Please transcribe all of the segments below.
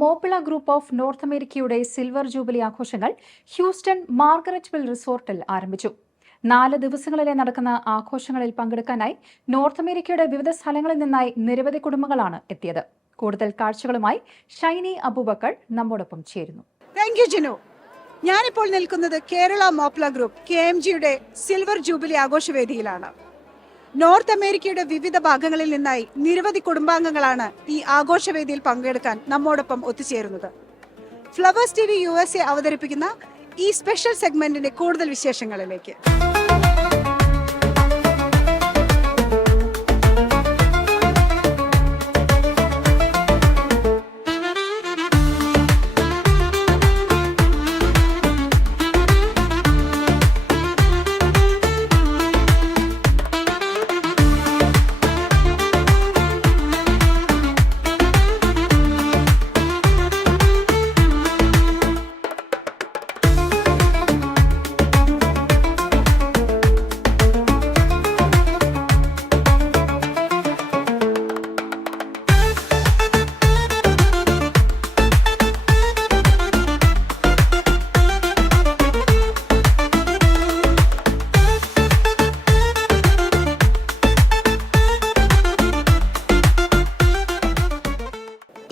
മോപ്പിള group of north അമേരിക്കയുടെ silver jubilee ആഘോഷങ്ങൾ Houston മാർഗരറ്റ്വിൽ റിസോർട്ടിൽ ആരംഭിച്ചു. 4 ദിവസങ്ങളിലെ നടക്കുന്ന ആഘോഷങ്ങളിൽ പങ്കെടുക്കാനായി നോർത്ത് അമേരിക്കയുടെ വിവിധ സ്ഥലങ്ങളിൽ നിന്നായി നിരവധി കുടുംബങ്ങളാണ് എത്തിയത്. കൂടുതൽ കാഴ്ചകളുമായി ഷൈനി അബൂബക്കർ നമ്മോടൊപ്പം ചേരുന്നു. Thank you Jinu. ഞാനിപ്പോൾ നിൽക്കുന്നത് കേരള മോപ്ല ഗ്രൂപ്പ് KMGയുടെ സിൽവർ ജൂബിലി ആഘോഷവേദിയിലാണ്. നോർത്ത് അമേരിക്കയുടെ വിവിധ ഭാഗങ്ങളിൽ നിന്നായി നിരവധി കുടുംബാംഗങ്ങളാണ് ഈ ആഘോഷവേദിയിൽ പങ്കെടുക്കാൻ നമ്മോടൊപ്പം ഒത്തുചേരുന്നത്. ഫ്ലവേഴ്സ് TV USA അവതരിപ്പിക്കുന്ന ഈ സ്പെഷ്യൽ സെഗ്മെന്റിന്റെ കൂടുതൽ വിശേഷങ്ങളിലേക്ക്.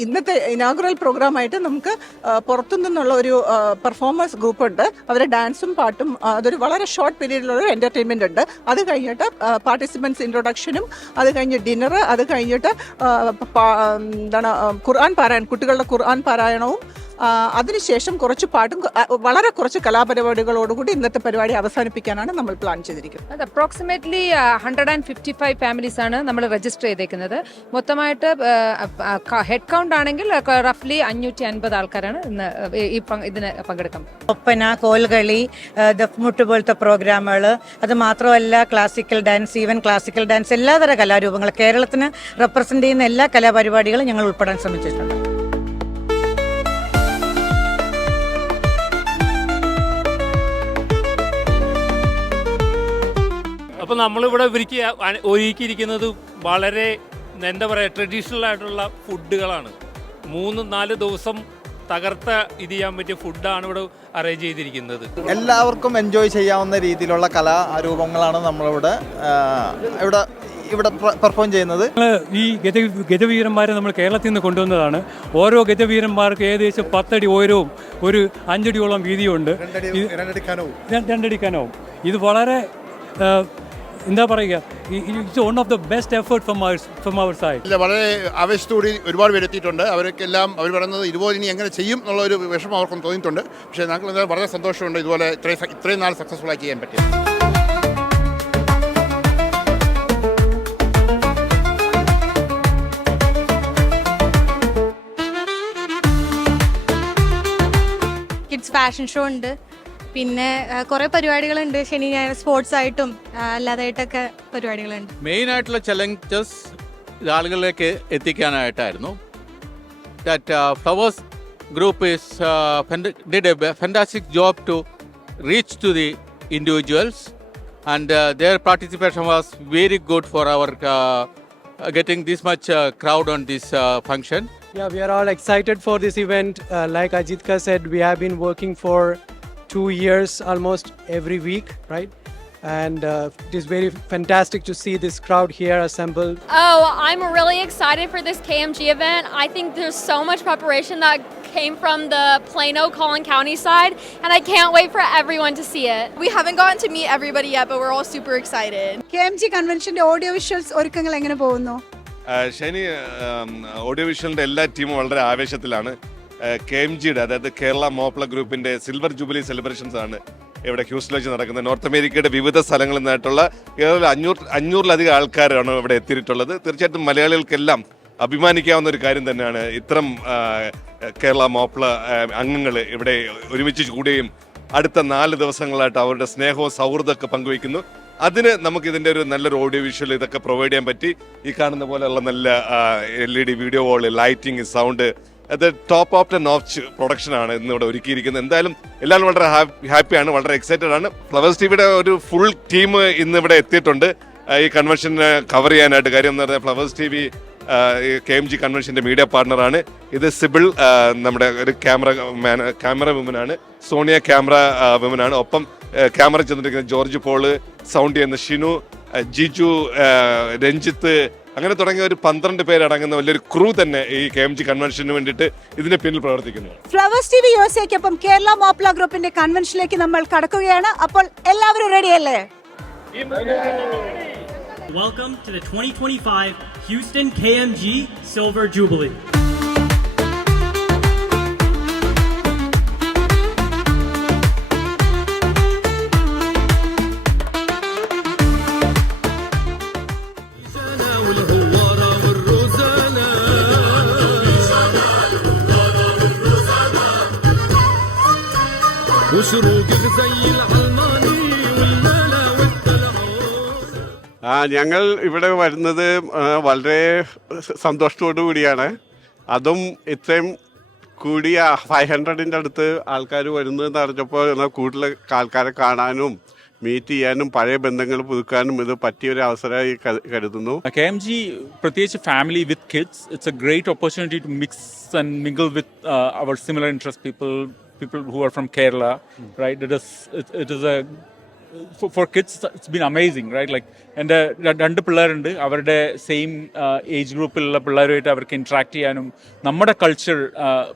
ഇന്നത്തെ ഇനാഗുറൽ പ്രോഗ്രാമായിട്ട് നമുക്ക് പുറത്തു നിന്നുള്ള ഒരു പെർഫോമൻസ് ഗ്രൂപ്പ് ഉണ്ട്. അവരുടെ ഡാൻസും പാട്ടും അതൊരു വളരെ ഷോർട്ട് പീരീഡിലുള്ള എൻ്റർടൈൻമെൻ്റ് ഉണ്ട്. അത് കഴിഞ്ഞിട്ട് പാർട്ടിസിപ്പൻസ് ഇൻട്രൊഡക്ഷനും, അത് കഴിഞ്ഞ് ഡിന്നർ, അത് കഴിഞ്ഞിട്ട് ഖുർആൻ പാരായണം, കുട്ടികളുടെ ഖുർആൻ പാരായണവും, അതിനുശേഷം കുറച്ച് പാട്ടും വളരെ കുറച്ച് കലാപരിപാടികളോടുകൂടി ഇന്നത്തെ പരിപാടി അവസാനിപ്പിക്കാനാണ് നമ്മൾ പ്ലാൻ ചെയ്തിരിക്കുന്നത്. അപ്രോക്സിമേറ്റ്ലി 155 ഫാമിലീസ് ആണ് നമ്മൾ രജിസ്റ്റർ ചെയ്തേക്കുന്നത്. മൊത്തമായിട്ട് ഹെഡ് കൗണ്ട് ആണെങ്കിൽ റഫ്ലി 550 ആൾക്കാരാണ് ഇന്ന് ഇതിന് പങ്കെടുക്കാം. ഒപ്പന, കോൽകളി, ദഫ്മുട്ട് പോലത്തെ പ്രോഗ്രാമുകൾ, അത് മാത്രമല്ല classical dance, even classical dance, എല്ലാതര കലാരൂപങ്ങൾ, കേരളത്തിന് റെപ്രസെന്റ് ചെയ്യുന്ന എല്ലാ കലാപരിപാടികളും ഞങ്ങൾ ഉൾപ്പെടാൻ ശ്രമിച്ചിട്ടുണ്ട്. അപ്പോൾ നമ്മളിവിടെ ഒരുക്കിയിരിക്കുന്നത് വളരെ എന്താ പറയുക, ട്രഡീഷണൽ ആയിട്ടുള്ള ഫുഡുകളാണ്. 3-4 ദിവസം തകർത്ത ഇത് ചെയ്യാൻ പറ്റിയ ഫുഡാണ് ഇവിടെ അറേഞ്ച് ചെയ്തിരിക്കുന്നത്. എല്ലാവർക്കും എൻജോയ് ചെയ്യാവുന്ന രീതിയിലുള്ള കലാരൂപങ്ങളാണ് നമ്മളിവിടെ പെർഫോം ചെയ്യുന്നത്. ഈ ഗജവീരന്മാരെ നമ്മൾ കേരളത്തിൽ നിന്ന് കൊണ്ടുവന്നതാണ്. ഓരോ ഗജവീരന്മാർക്ക് ഏകദേശം 10 അടി ഉയരവും ഒരു 5 അടിയോളം വീതിയുണ്ട്. 2 അടി കനവും. ഇത് വളരെ എന്താ പറയുക, it's one of the best effort from our side. വളരെ ആവേശത്തോടെ ഒരുപാട് പേര് എത്തിയിട്ടുണ്ട്. അവർക്കെല്ലാം അവർ പറയുന്നത് ഇതുപോലെ ഇനി എങ്ങനെ ചെയ്യും എന്നുള്ള ഒരു വിഷമം അവർക്കും തോന്നിയിട്ടുണ്ട്. പക്ഷേ ഞങ്ങൾക്ക് എന്തായാലും വളരെ സന്തോഷമുണ്ട് ഇതുപോലെ ഇത്രയും നാൾ സക്സസ്ഫുൾ ആയി ചെയ്യാൻ പറ്റി. കിഡ്സ് ഫാഷൻ ഷോ ഉണ്ട്, പിന്നെ കുറേ പരിപാടികളുണ്ട്. ശനി ഞായർ സ്പോർട്സ് ആയിട്ടും അല്ലാതായിട്ടൊക്കെ പരിപാടികളുണ്ട്. മെയിൻ ആയിട്ടുള്ള ചലഞ്ചസ് ആളുകളിലേക്ക് എത്തിക്കാനായിട്ടായിരുന്നു. Flowers group did a fantastic job to reach to the individuals, and their participation was very good for our getting this much crowd on this function. Yeah, we are all excited for this event. Like Ajitka said, we have been working for 2 years almost every week, right? And it is very fantastic to see this crowd here assembled. Oh, I'm really excited for this KMG event. I think there's so much preparation that came from the Plano, Collin County side, and I can't wait for everyone to see it. We haven't gotten to meet everybody yet, but we're all super excited. KMG കൺവെൻഷന്റെ audio visuals ഒരുക്കങ്ങൾ എങ്ങനെ പോകുന്നു? Shiny, audio വിഷ്വലിന്റെ എല്ലാ ടീമും വളരെ ആവേശത്തിലാണ്. KMGയുടെ, അതായത് കേരള മോപ്ല ഗ്രൂപ്പിന്റെ സിൽവർ ജൂബിലി സെലിബ്രേഷൻസ് ആണ് ഇവിടെ ഹ്യൂസ്റ്റണിൽ വെച്ച് നടക്കുന്നത്. നോർത്ത് അമേരിക്കയുടെ വിവിധ സ്ഥലങ്ങളിൽ നിന്നായിട്ടുള്ള കേരളം 500-ലധികം ആൾക്കാരാണ് ഇവിടെ എത്തിയിട്ടുള്ളത്. തീർച്ചയായിട്ടും മലയാളികൾക്കെല്ലാം അഭിമാനിക്കാവുന്ന ഒരു കാര്യം തന്നെയാണ്. ഇത്തരം കേരള മോപ്ല അംഗങ്ങൾ ഇവിടെ ഒരുമിച്ച് കൂടുകയും അടുത്ത 4 ദിവസങ്ങളായിട്ട് അവരുടെ സ്നേഹവും സൗഹൃദമൊക്കെ പങ്കുവയ്ക്കുന്നു. അതിന് നമുക്ക് ഇതിൻ്റെ ഒരു നല്ലൊരു ഓഡിയോ വിഷ്വൽ ഇതൊക്കെ പ്രൊവൈഡ് ചെയ്യാൻ പറ്റി. ഈ കാണുന്ന പോലെയുള്ള നല്ല LED വീഡിയോ വാള്, ലൈറ്റിംഗ്, സൗണ്ട്, അത് ടോപ്പ് ഓഫ് ദ നോച്ച് പ്രൊഡക്ഷനാണ് ഇന്നിവിടെ ഒരുക്കിയിരിക്കുന്നത്. എന്തായാലും എല്ലാവരും വളരെ ഹാപ്പിയാണ്, വളരെ എക്സൈറ്റഡ് ആണ്. ഫ്ലവേഴ്സ് ടിവിയുടെ ഒരു ഫുൾ ടീം ഇന്നിവിടെ എത്തിയിട്ടുണ്ട് ഈ കൺവെൻഷൻ കവർ ചെയ്യാനായിട്ട്. കാര്യം എന്ന് പറഞ്ഞാൽ ഫ്ലവേഴ്സ് TV KMG കൺവെൻഷൻ്റെ മീഡിയ പാർട്ണറാണ്. ഇത് സിബിൾ നമ്മുടെ ഒരു ക്യാമറ വുമനാണ്. സോണിയ ക്യാമറ വുമനാണ്. ഒപ്പം ക്യാമറ ചെന്നിരിക്കുന്ന ജോർജ് പോള്, സൗണ്ട് ചെയ്യുന്ന ഷിനു, ജിജു, രഞ്ജിത്ത്, അങ്ങനെ തുടങ്ങിയ ഒരു 12 പേരടങ്ങുന്ന വലിയൊരു ക്രൂ തന്നെ ഈ KMG കൺവെൻഷന് വേണ്ടിയിട്ട് ഇതിന് പിന്നിൽ പ്രവർത്തിക്കുന്നു. ഫ്ലവേഴ്സ് TV USA-ക്കൊപ്പം കേരള മോപ്ല ഗ്രൂപ്പിന്റെ കൺവെൻഷനിലേക്ക് നമ്മൾ കടക്കുകയാണ്. അപ്പോൾ എല്ലാവരും റെഡിയല്ലേ? Welcome to the 2025 Houston KMG Silver Jubilee. ഞങ്ങൾ ഇവിടെ വരുന്നത് വളരെ സന്തോഷത്തോടു കൂടിയാണ്. അതും ഇത്രയും കൂടിയ 500ൻ്റെ അടുത്ത് ആൾക്കാർ വരുന്നതെന്ന് അറിഞ്ഞപ്പോൾ കൂടുതൽ ആൾക്കാരെ കാണാനും മീറ്റ് ചെയ്യാനും പഴയ ബന്ധങ്ങൾ പുതുക്കാനും ഇത് പറ്റിയൊരു അവസരമായി കരുതുന്നു. KMG പ്രത്യേകിച്ച് family with kids, it's a great opportunity to mix and mingle with our similar interest people who are from Kerala, right? It is a for kids it's been amazing, right? Like എൻ്റെ 2 പിള്ളേരുണ്ട്, അവരുടെ same age ഗ്രൂപ്പിലുള്ള പിള്ളേരുമായിട്ട് അവർക്ക് interact ചെയ്യാനും നമ്മുടെ culture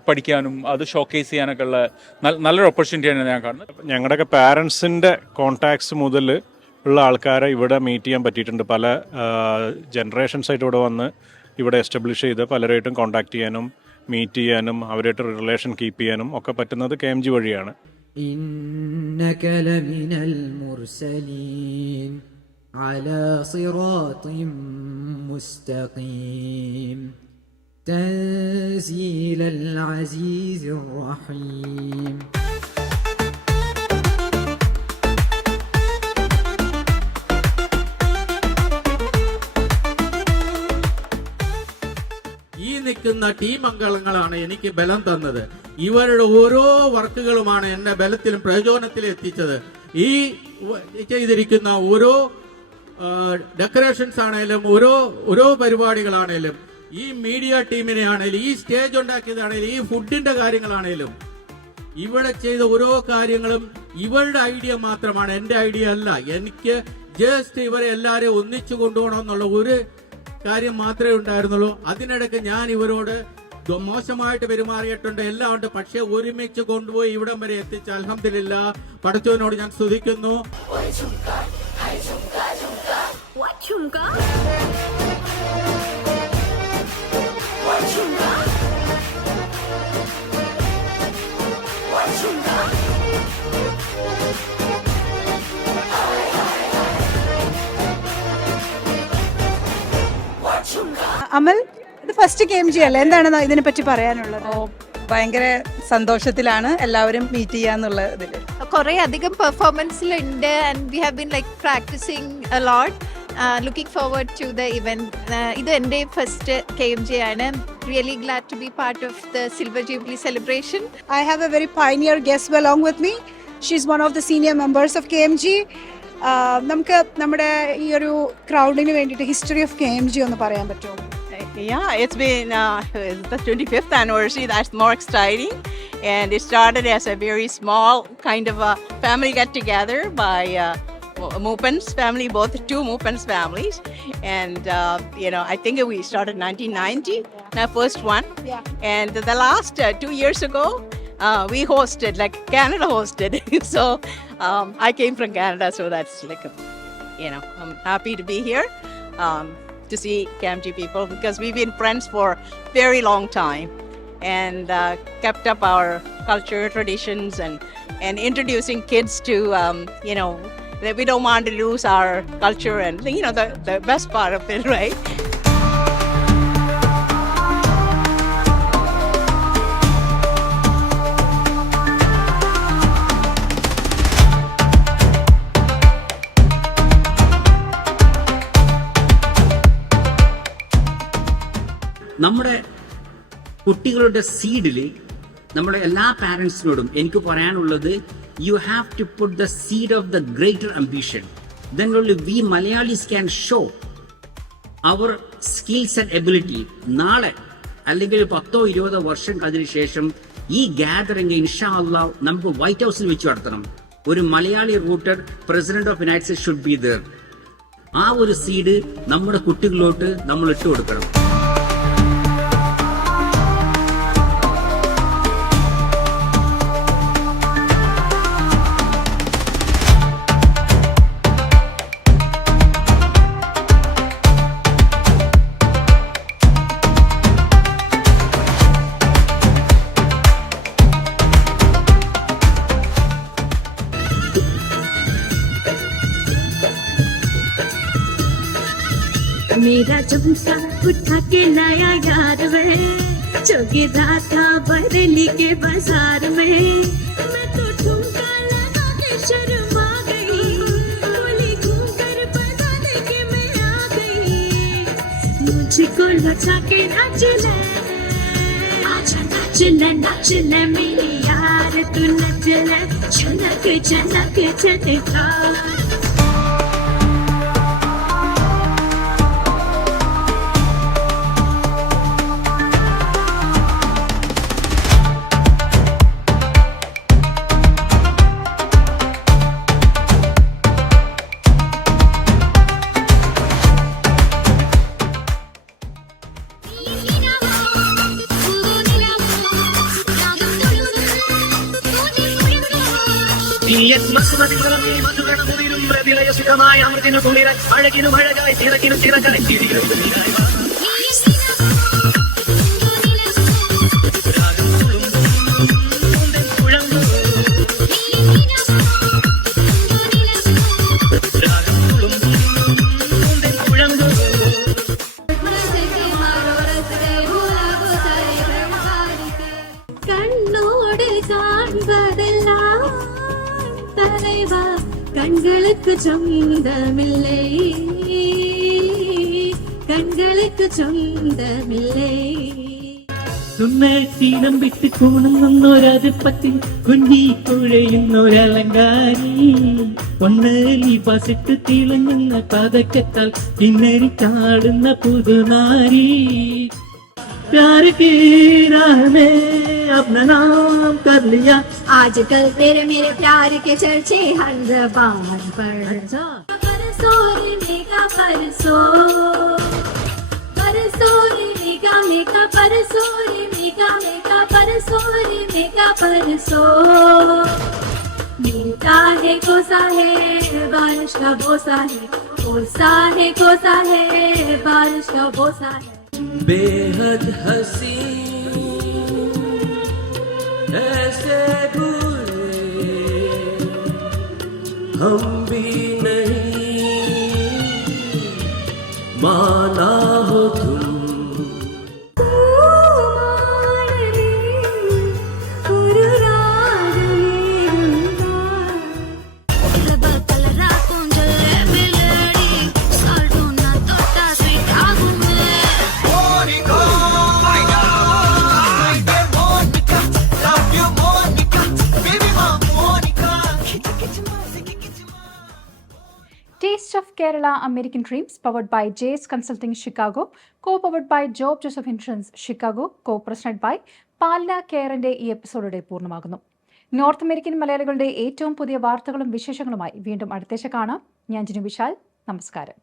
പഠിക്കാനും അത് showcase ചെയ്യാനൊക്കെ ഉള്ള നല്ലൊരു ഓപ്പർച്യൂണിറ്റിയാണ് ഞാൻ കാണുന്നത്. ഞങ്ങളുടെയൊക്കെ പാരൻസിൻ്റെ കോൺടാക്ട്സ് മുതൽ ഉള്ള ആൾക്കാരെ ഇവിടെ മീറ്റ് ചെയ്യാൻ പറ്റിയിട്ടുണ്ട്. പല ജനറേഷൻസ് ആയിട്ട് ഇവിടെ വന്ന് ഇവിടെ എസ്റ്റാബ്ലിഷ് ചെയ്ത് പലരായിട്ടും കോൺടാക്ട് ചെയ്യാനും മീറ്റ് ചെയ്യാനും അവരായിട്ട് റിലേഷൻ കീപ്പ് ചെയ്യാനും ഒക്കെ പറ്റുന്നത് KMG വഴിയാണ്. إنك لمن المرسلين على صراط مستقيم تنزيل العزيز الرحيم. ഈ നിൽക്കുന്ന ടീം അംഗങ്ങളാണ് എനിക്ക് ബലം തന്നത്. ഇവരുടെ ഓരോ വർക്കുകളുമാണ് എന്നെ ബലത്തിലും പ്രചോദനത്തിലും എത്തിച്ചത്. ഈ ചെയ്തിരിക്കുന്ന ഓരോ ഡെക്കറേഷൻസ് ആണെങ്കിലും ഓരോ പരിപാടികളാണേലും ഈ മീഡിയ ടീമിനെ ആണെങ്കിലും ഈ സ്റ്റേജ് ഉണ്ടാക്കിയതാണെങ്കിലും ഈ ഫുഡിന്റെ കാര്യങ്ങളാണേലും ഇവിടെ ചെയ്ത ഓരോ കാര്യങ്ങളും ഇവരുടെ ഐഡിയ മാത്രമാണ്, എൻ്റെ ഐഡിയ അല്ല. എനിക്ക് ജസ്റ്റ് ഇവരെ എല്ലാവരെയും ഒന്നിച്ചു കൊണ്ടുപോകണം എന്നുള്ള ഒരു കാര്യം മാത്രമേ ഉണ്ടായിരുന്നുള്ളൂ. അതിനിടയ്ക്ക് ഞാൻ ഇവരോട് മോശമായിട്ട് പെരുമാറിയിട്ടുണ്ട്, എല്ലാം ഉണ്ട്. പക്ഷെ ഒരുമിച്ച് കൊണ്ടുപോയി ഇവിടം വരെ എത്തിച്ച അൽഹംദുലില്ലാഹ് പടച്ചവനോട് ഞാൻ സ്തുതിക്കുന്നു. അമൽ, ഇത് ഫസ്റ്റ് KMG അല്ലേ? എന്താണ് ഇതിനെ പറ്റി പറയാനുള്ളത്? ഭയങ്കര സന്തോഷത്തിലാണ് എല്ലാവരും മീറ്റ് ചെയ്യാന്നുള്ളതിൽ. കുറേ അധികം പെർഫോമൻസിലുണ്ട് and we have been like practising a lot. Looking forward to the event. ഇത് എൻ്റെ ഫസ്റ്റ് KMG ആണ്. Really glad to be part of the silver jubilee celebration. I have a very pioneer guest along with me. She's one of the senior members of KMG. നമുക്ക് നമ്മുടെ ഈ ഒരു ക്രൗഡിന് വേണ്ടിയിട്ട് history of KMG ഒന്ന് പറയാൻ പറ്റുമോ? Yeah, it's been the 25th anniversary. That's more exciting. And it started as a very small kind of a family get-together by Mupens family, both two Mupens families. And, I think we started 1990, our first one. Yeah. And the last 2 years ago, we hosted, like Canada hosted. So I came from Canada, so that's like, I'm happy to be here. To see KMG people because we've been friends for very long time and kept up our culture, traditions and introducing kids to that we don't want to lose our culture and the best part of it, right? നമ്മുടെ കുട്ടികളുടെ സീഡിൽ നമ്മുടെ എല്ലാ പാരൻസിനോടും എനിക്ക് പറയാനുള്ളത്, you have to put the seed of the greater ambition. Then only we Malayalis can show our skills and ability നാളെ അല്ലെങ്കിൽ 10-20 വർഷം അതിനുശേഷം ഈ ഗാദറിംഗ് ഇൻഷാ അല്ലാഹ് നമുക്ക് വൈറ്റ് ഹൗസിൽ വെച്ച് നടത്തണം. ഒരു Malayali rooted president of United States should be there. ആ ഒരു സീഡ് നമ്മുടെ കുട്ടികളിലോട്ട് നമ്മൾ ഇട്ട് കൊടുക്കണം. मेरा झुमका उठा के लाया यार वे, जो गिरा था बरेली के बाजार में। मैं तो ठुमका लगा के शर्मा गई, बोली घूम कर बताने के मैं आ गई। मुझको लचा के नाच ले, आजा नाच ले मेरी यार, तू नच ले, झनक झनक झनका। സുഖമായ അമൃതിനു കുളിരായി അഴകിനും അഴകായി തിരക്കിനും തിരക്കായി കണ്ണോട് കാൺപതെല്ലാം தலைவா கண்களுக்கு சொந்தமில்லை, கண்களுக்கு சொந்தமில்லை. സുന്ദരത്തീനം വിട്ട് കൂണുന്നൊരതിപ്പത്തിൽ കുഞ്ഞി കുഴയുന്നൊരലങ്കാരി, പൊന്നലി പസിട്ട് തിളങ്ങുന്ന പതക്കത്താൽ കിന്നരി ചാടുന്ന പുതുനാരി. प्यार की राह में अपना नाम कर लिया, आजकल तेरे मेरे प्यार के चर्चे हर ज़बान पर। परसो रे का परसो, परसो रे का मेका, परसो रे मेका मेका, परसो रे मेका परसो। मिलता है कोसा है बारिश का बोसा है, कोसा है कोसा है बारिश का बोसा है। बेहद हसी ऐसे भूले हम भी नहीं, माना हो तुम। Taste of Kerala American Dreams, powered by Jays Consulting Chicago, co-powered by Job Joseph Insurance Chicago, co-presented by പാൽന കെയറിന്റെ ഈ എപ്പിസോഡോടെ പൂർണ്ണമാകുന്നു. നോർത്ത് അമേരിക്കൻ മലയാളികളുടെ ഏറ്റവും പുതിയ വാർത്തകളും വിശേഷങ്ങളുമായി വീണ്ടും അടുത്താഴ്ച കാണാം. ഞാൻ ജിനു വിശാൽ. നമസ്കാരം.